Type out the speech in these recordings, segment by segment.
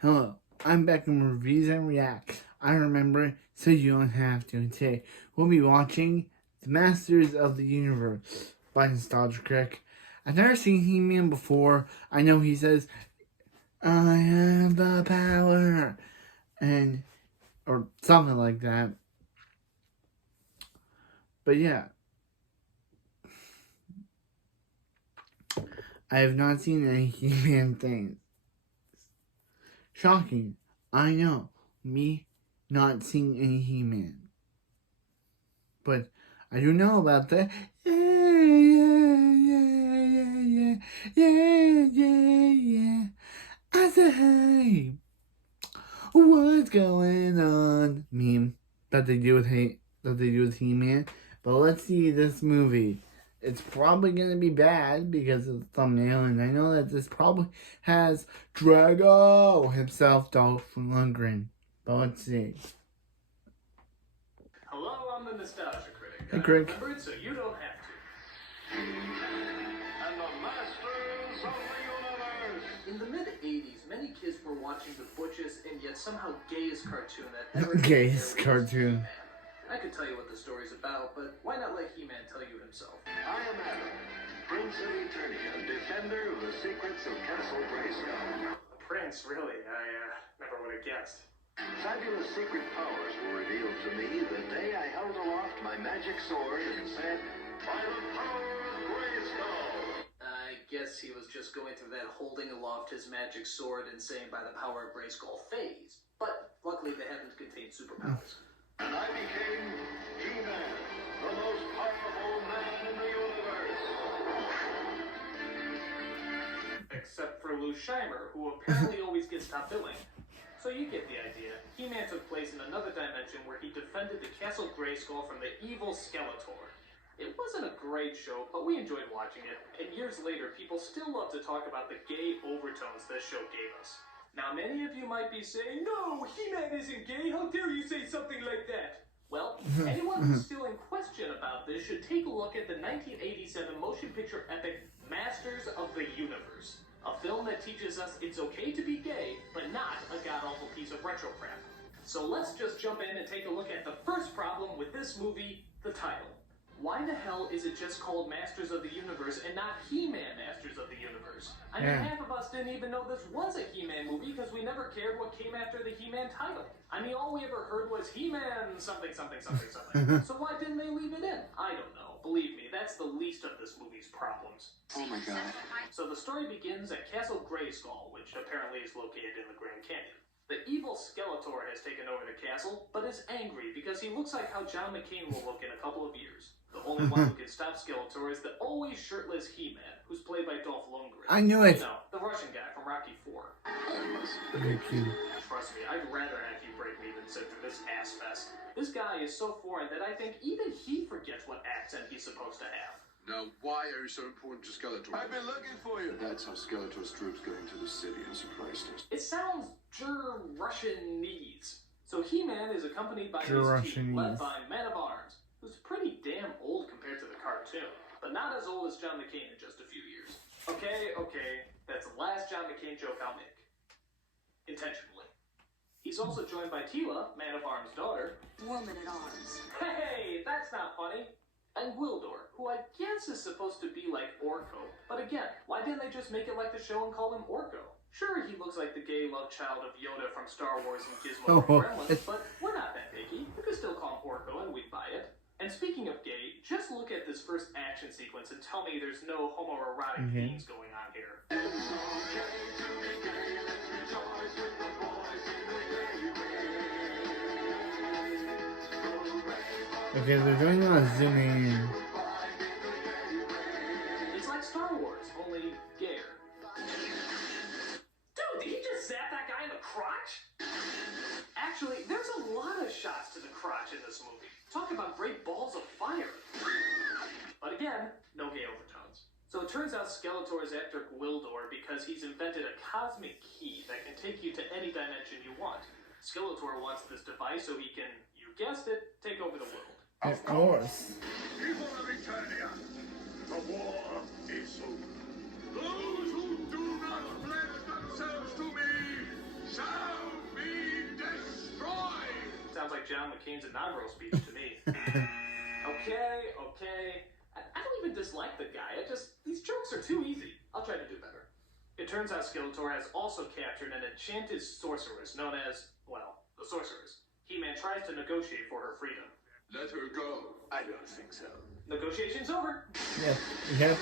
Hello, I'm back in Reviews and React. I remember, so you don't have to. Today, we'll be watching The Masters of the Universe by Nostalgia Critic. I've never seen He-Man before. I know he says, I have the power, or something like that. But yeah, I have not seen any He-Man things. Shocking, I know, me not seeing any He-Man. But I do know about that. Yeah. I say, hey, what's going on? Meme that they do with He-Man. But let's see this movie. It's probably gonna be bad because of the thumbnail, and I know that this probably has Drago himself, Dolph Lundgren. But let's see. Hello, I'm the Nostalgia Critic. Hey, Critic. Remember it so you don't have to. And the Masters of the Universe! In the mid-'80s, many kids were watching the butchest and yet somehow gayest cartoon that ever Gayest cartoon. I could tell you what the story's about, but why not let He-Man tell you himself? I am Adam, Prince of Eternia, defender of the secrets of Castle Grayskull. Prince, really? I never would have guessed. Fabulous secret powers were revealed to me the day I held aloft my magic sword and said, by the power of Grayskull! I guess he was just going through that holding aloft his magic sword and saying by the power of Grayskull phase. But luckily they haven't contained superpowers. And I became He-Man, the most powerful man in the universe. Except for Lou Scheimer, who apparently always gets top billing. So you get the idea. He-Man took place in another dimension where he defended the Castle Grayskull from the evil Skeletor. It wasn't a great show, but we enjoyed watching it, and years later, people still love to talk about the gay overtones this show gave us. Now, many of you might be saying, no, He-Man isn't gay, how dare you say something like that? Well, anyone who's still in question about this should take a look at the 1987 motion picture epic Masters of the Universe, a film that teaches us it's okay to be gay, but not a god-awful piece of retro crap. So let's just jump in and take a look at the first problem with this movie, the title. Why the hell is it just called Masters of the Universe and not He-Man Masters of the Universe? I mean, half of us didn't even know this was a He-Man movie because we never cared what came after the He-Man title. I mean, all we ever heard was He-Man something. So why didn't they leave it in? I don't know. Believe me, that's the least of this movie's problems. Oh my god. So the story begins at Castle Grayskull, which apparently is located in the Grand Canyon. The evil Skeletor has taken over the castle, but is angry because he looks like how John McCain will look in a couple of years. The only one who can stop Skeletor is the always shirtless He-Man, who's played by Dolph Lundgren. I knew it. You know, the Russian guy from Rocky IV. Very cute. Trust me, I'd rather have you break me than sit through this ass fest. This guy is so foreign that I think even he forgets what accent he's supposed to have. Now, why are you so important to Skeletor? I've been looking for you. That's how Skeletor's troops got into the city and surprised us. It sounds Russianese. So He-Man is accompanied by his team, led by Man of Arms, who's pretty damn old compared to the cartoon, but not as old as John McCain in just a few years. Okay, that's the last John McCain joke I'll make. Intentionally. He's also joined by Tila, Man of Arms' daughter. Woman at arms. Hey, that's not funny. And Wildor, who I guess is supposed to be like Orko. But again, why didn't they just make it like the show and call him Orko? Sure, he looks like the gay love child of Yoda from Star Wars and Gizmo from Gremlins, but we're not that picky. We could still call him Orko and we'd buy it. And speaking of gay, just look at this first action sequence and tell me there's no homoerotic themes going on here. Okay, they're doing a zooming in. It's like Star Wars, only gayer. Dude, did he just zap that guy in the crotch? Actually, there's a lot of shots to the crotch in this movie. Talk about great balls of fire. But again, no gay overtones. So it turns out Skeletor is after Gwildor because he's invented a cosmic key that can take you to any dimension you want. Skeletor wants this device so he can, you guessed it, take over the world. Of course. People of Eternia, the war is over. Those who do not pledge themselves to me shall John McCain's inaugural speech to me. Okay. I don't even dislike the guy. These jokes are too easy. I'll try to do better. It turns out Skeletor has also captured an enchanted sorceress known as, well, the Sorceress. He-Man tries to negotiate for her freedom. Let her go. I don't think so. Negotiation's over. Yeah.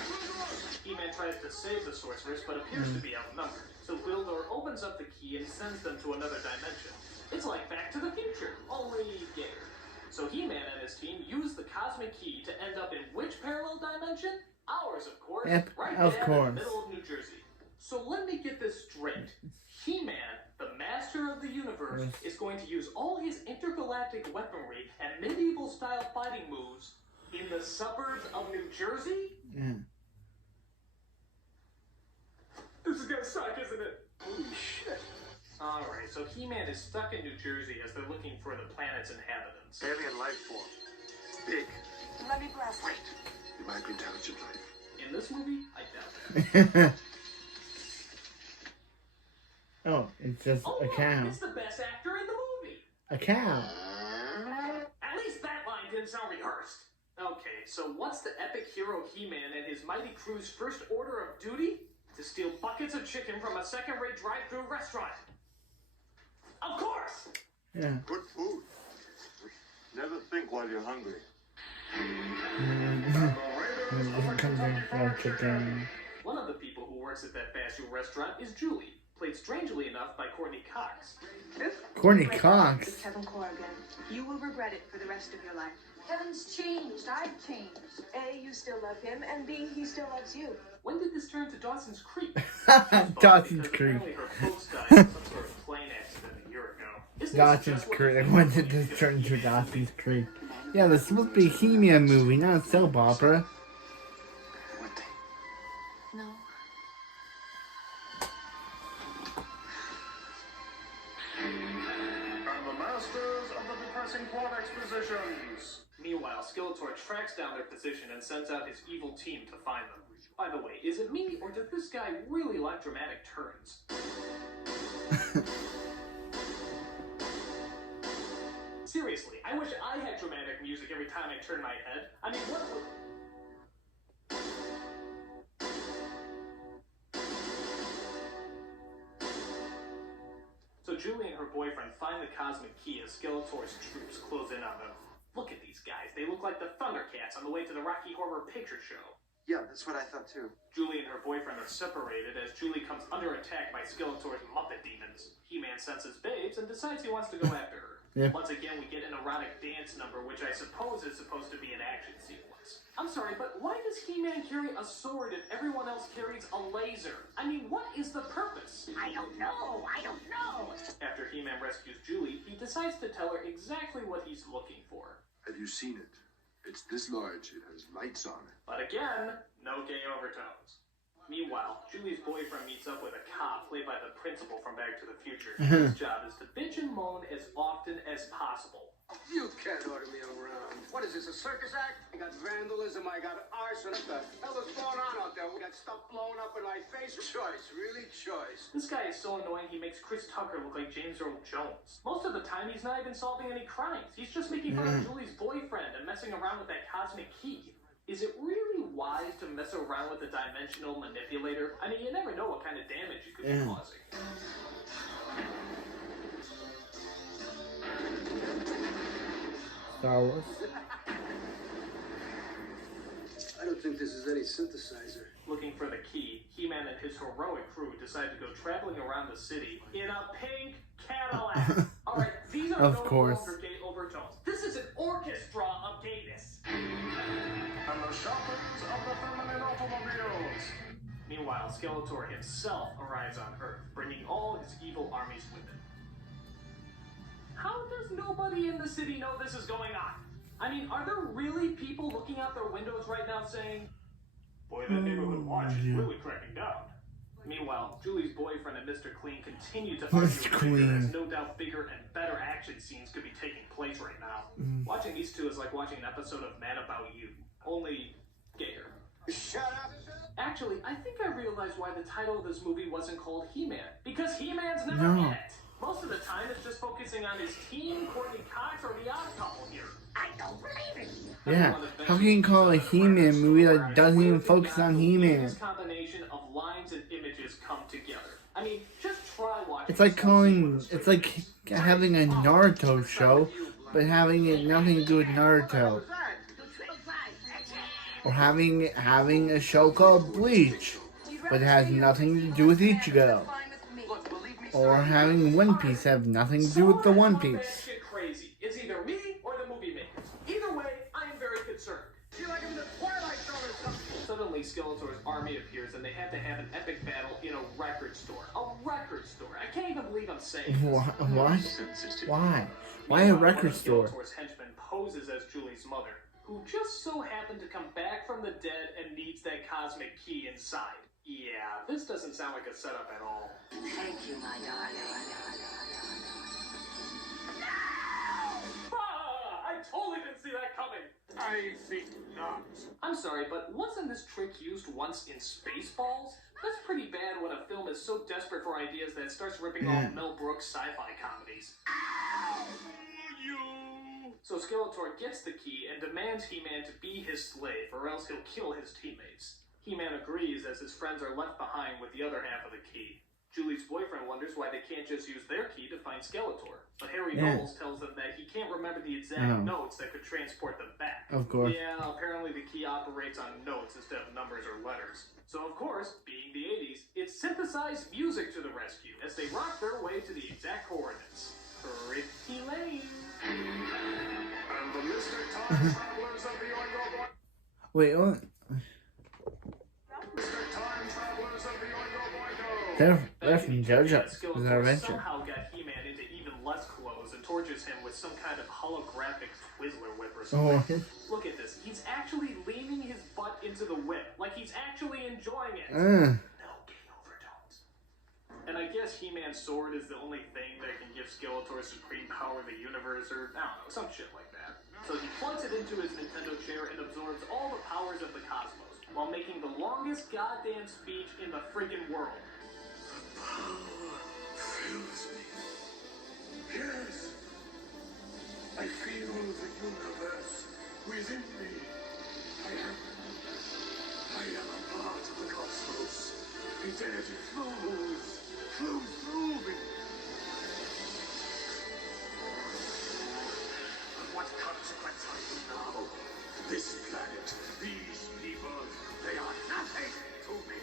He-Man tries to save the Sorceress, but appears to be outnumbered. So Gwildor opens up the key and sends them to another dimension. It's like Back to the Future, only gayer. So He-Man and his team use the cosmic key to end up in which parallel dimension? Ours, of course. Yep, right of there course. in the middle of New Jersey. So let me get this straight. He-Man, the master of the universe, is going to use all his intergalactic weaponry and medieval-style fighting moves in the suburbs of New Jersey? Yeah. This is gonna suck, isn't it? Holy shit. Alright, so He-Man is stuck in New Jersey as they're looking for the planet's inhabitants. Alien life form. Big. Let me blast it. It might be intelligent life. In this movie, I doubt that. Oh, it's just Oh, a look, cow. it's the best actor in the movie! A cow. At least that line didn't sound rehearsed. Okay, so what's the epic hero He-Man and his mighty crew's first order of duty? To steal buckets of chicken from a second-rate drive-thru restaurant. Of course! Yeah. Good food. Never think while you're hungry. One of the people who works at that fast food restaurant is Julie, played strangely enough by Courtney Cox. Courtney It's Cox. Kevin Corrigan. You will regret it for the rest of your life. Kevin's changed. I've changed. A, you still love him, and B, he still loves you. When did this turn to Dawson's Creek? Dawson's Creek. Apparently her folks died in some sort of plane accident a year ago. Isn't this Dawson's just what Creek. you When think did this you turn get into a Dawson's Creek? Yeah, this must be a He-Man movie, not a soap opera. What thing? No. And the masters of the depressing plot expositions. Meanwhile, Skeletor tracks down their position and sends out his evil team to find them. By the way, is it me, or does this guy really like dramatic turns? Seriously, I wish I had dramatic music every time I turn my head. I mean, what would... So Julie and her boyfriend find the cosmic key as Skeletor's troops close in on them. Look at these guys. They look like the Thundercats on the way to the Rocky Horror Picture Show. Yeah, that's what I thought too. Julie and her boyfriend are separated as Julie comes under attack by Skeletor's Muppet demons. He-Man senses babes and decides he wants to go after her. Yeah. Once again, we get an erotic dance number, which I suppose is supposed to be an action sequence. I'm sorry, but why does He-Man carry a sword if everyone else carries a laser? I mean, what is the purpose? I don't know. After He-Man rescues Julie, he decides to tell her exactly what he's looking for. Have you seen it? It's this large. It has lights on it. But again, no gay overtones. Meanwhile, Julie's boyfriend meets up with a cop played by the principal from Back to the Future. His job is to bitch and moan as often as possible. You can't order me around. What is this, a circus act? I got vandalism, I got arson. What the hell is going on out there? We got stuff blowing up in my face. Choice, really choice. This guy is so annoying he makes Chris Tucker look like James Earl Jones. Most of the time he's not even solving any crimes. He's just making fun of Julie's boyfriend and messing around with that cosmic key. Is it really wise to mess around with a dimensional manipulator? I mean, you never know what kind of damage you could be causing. Star Wars. I don't think this is any synthesizer. Looking for the key, He-Man and his heroic crew decide to go traveling around the city in a pink Cadillac. Alright, these are Of no course. longer gay overtones. This is an orchestra of gayness. And the shoppers of the feminine automobiles. Meanwhile, Skeletor himself arrives on Earth, bringing all his evil armies with him. How does nobody in the city know this is going on? I mean, are there really people looking out their windows right now saying, "Boy, that neighborhood watch is really cracking down"? Meanwhile, Julie's boyfriend and Mr. Clean continue to argue with Victor, as no doubt bigger and better action scenes could be taking place right now. Watching these two is like watching an episode of Mad About You, only gayer. Shut up! Actually, I think I realized why the title of this movie wasn't called He-Man. Because He-Man's never No. in it. Most of the time, it's just focusing on his team, Courtney Cox, or the odd couple here. I don't believe it. Yeah, how can you call a He-Man movie that doesn't even focus on He-Man? This combination of lines and images come together. I mean, just try watching. It's like having a Naruto show, but having it nothing to do with Naruto. Or having a show called Bleach, but it has nothing to do with Ichigo. Or having One Piece have nothing to do with the One Piece. Shit crazy. It's either me or the movie makers. Either way, I am very concerned. Feel like I'm in the Twilight Zone or something. Suddenly, Skeletor's army appears, and they have to have an epic battle in a record store. A record store. I can't even believe I'm saying this. What? Why? Why a record store? Skeletor's henchman poses as Julie's mother, who just so happened to come back from the dead and needs that cosmic key inside. Yeah, this doesn't sound like a setup at all. Thank you, my darling. Ah, I totally didn't see that coming. I think not. I'm sorry, but wasn't this trick used once in Spaceballs? That's pretty bad when a film is so desperate for ideas that it starts ripping off Mel Brooks sci-fi comedies. So Skeletor gets the key and demands He-Man to be his slave, or else he'll kill his teammates. He-Man agrees as his friends are left behind with the other half of the key. Julie's boyfriend wonders why they can't just use their key to find Skeletor. But Harry Knowles tells them that he can't remember the exact notes that could transport them back. Of course. Yeah, apparently the key operates on notes instead of numbers or letters. So of course, being the 80s, it's synthesized music to the rescue as they rock their way to the exact coordinates. Pretty lame. And the Mystic Time Travelers of the Oingo Boingo. Wait, what? Mystic Time Travelers of the Oingo Boingo. They're from JoJo's Skeletor Adventure. somehow got He-Man into even less clothes and tortures him with some kind of holographic Twizzler whip or something. Look at this. He's actually leaning his butt into the whip, like he's actually enjoying it. No gay overtones. And I guess He-Man's sword is the only thing that can give Skeletor supreme power in the universe, or I don't know, some shit like that. So he plugs it into his Nintendo chair and absorbs all the powers of the cosmos, while making the longest goddamn speech in the friggin' world. Power fills me. Yes. I feel the universe within me. I am a part of the cosmos. Its energy flows through me. But what consequence are you now? This planet, these people, they are nothing to me.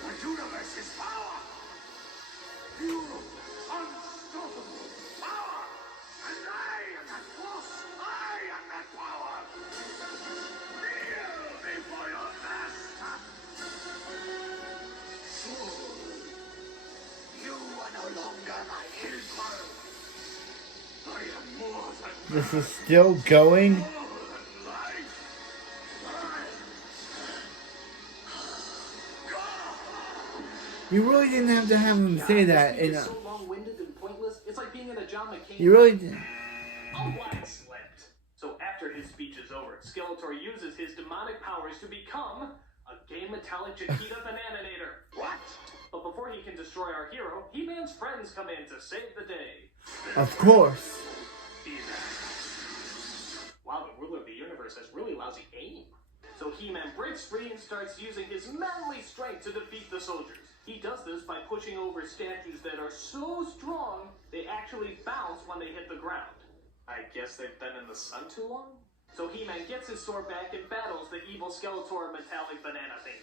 The universe is power. Pure, unstoppable power. And I am that force. I am that power. Kneel before your master. Fool. You are no longer my helper. I am more than This is still going? more than life. You really didn't have to have him say that in It's so long-winded and pointless. It's like being in a John McCain. You really did. Oh, I slipped. So after his speech is over, Skeletor uses his demonic powers to become a gay metallic Chiquita Bananator. What? But before he can destroy our hero, He-Man's friends come in to save the day. Of course. Wow, the ruler of the universe has really lousy aim. So He-Man breaks free and starts using his manly strength to defeat the soldiers. He does this by pushing over statues that are so strong, they actually bounce when they hit the ground. I guess they've been in the sun too long? So He-Man gets his sword back and battles the evil Skeletor metallic banana thing.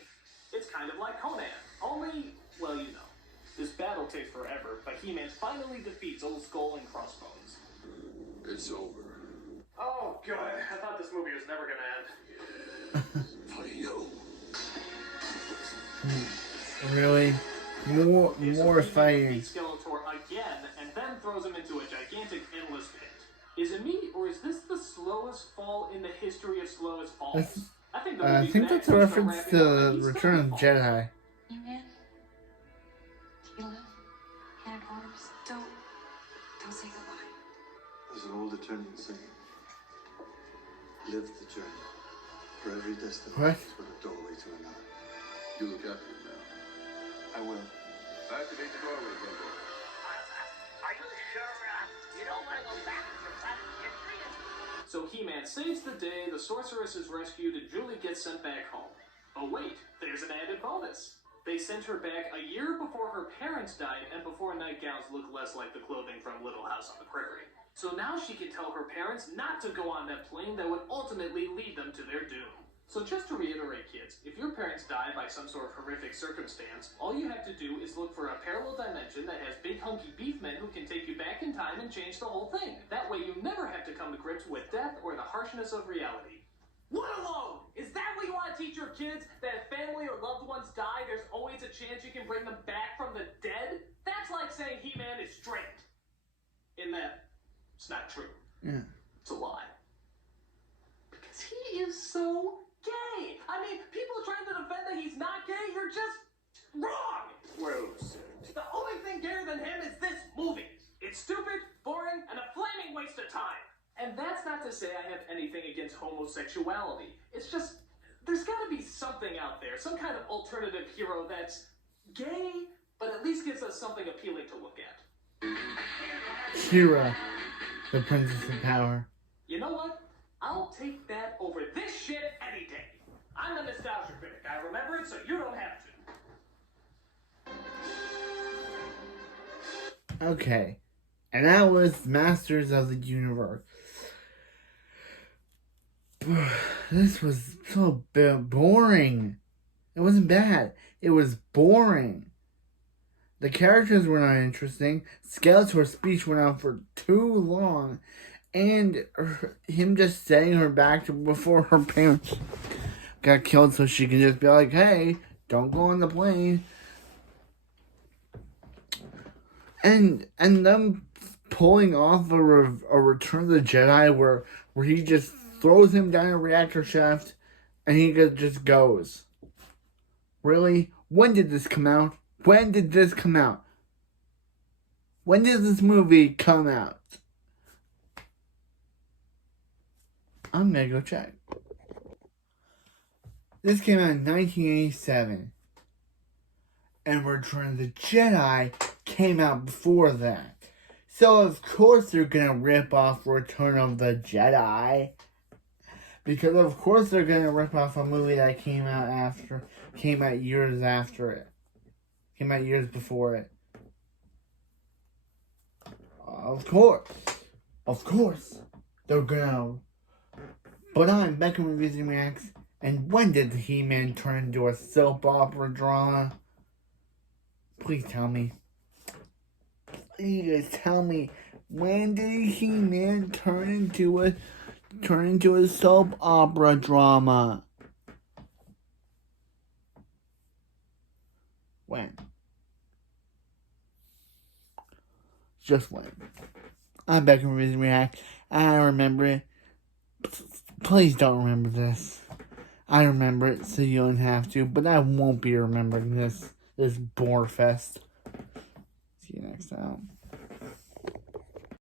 It's kind of like Conan, only, well, you know. This battle takes forever, but He-Man finally defeats Old Skull and Crossbones. It's over. Oh, God, I thought this movie was never gonna end. For you. Really? More fighting. Defeats Skeletor again, and then throws him into a gigantic endless pit. Is it me, or is this the slowest fall in the history of slowest falls? I think, I think that's a reference to Return of the Jedi. You man? You live? Can't orders. Don't say goodbye. There's an old Italian saying. Live the journey. For every destination What? is but a doorway to another. You look after it now. I will. Activate the doorway, Gumbo. Are you sure you don't want to go back to your classic history? So He-Man saves the day, the sorceress is rescued, and Julie gets sent back home. Oh wait, there's an added bonus. They sent her back a year before her parents died and before nightgowns look less like the clothing from Little House on the Prairie. So now she can tell her parents not to go on that plane that would ultimately lead them to their doom. So just to reiterate, kids, if your parents die by some sort of horrific circumstance, all you have to do is look for a parallel dimension that has big hunky beef men who can take you back in time and change the whole thing. That way you never have to come to grips with death or the harshness of reality. What alone? Is that what you want to teach your kids? That if family or loved ones die, there's always a chance you can bring them back from the dead? That's like saying He-Man is straight. In that, it's not true. Yeah. It's a lie. Because he is so gay. I mean, people trying to defend that he's not gay, you're just wrong. Well said. The only thing gayer than him is this movie. It's stupid, boring, and a flaming waste of time. And that's not to say I have anything against homosexuality. It's just, there's gotta be something out there, some kind of alternative hero that's gay, but at least gives us something appealing to look at. Kira, the Princess of Power. You know what? I'll take that over this shit any day. I'm the nostalgia critic. I remember it so you don't have to. Okay. And that was Masters of the Universe. This was so boring. It wasn't bad. It was boring. The characters were not interesting. Skeletor's speech went on for too long. And him just setting her back to before her parents got killed so she can just be like, hey, don't go on the plane. And them pulling off a Return of the Jedi where he just throws him down a reactor shaft and he just goes. Really? When did this come out? When did this come out? When did this movie come out? I'm gonna go check. This came out in 1987. And Return of the Jedi came out before that. So of course they're gonna rip off Return of the Jedi. Because of course they're gonna rip off a movie that came out years after it. Came out years before it. Of course. They're gonna. But I'm Beckham Reviews and Reacts. And when did the He-Man turn into a soap opera drama? Please tell me. Please tell me. When did He-Man turn into a soap opera drama? When? Just when. I'm back in Reviews and React. I remember it. Please don't remember this. I remember it so you don't have to, but I won't be remembering this bore fest. See you next time.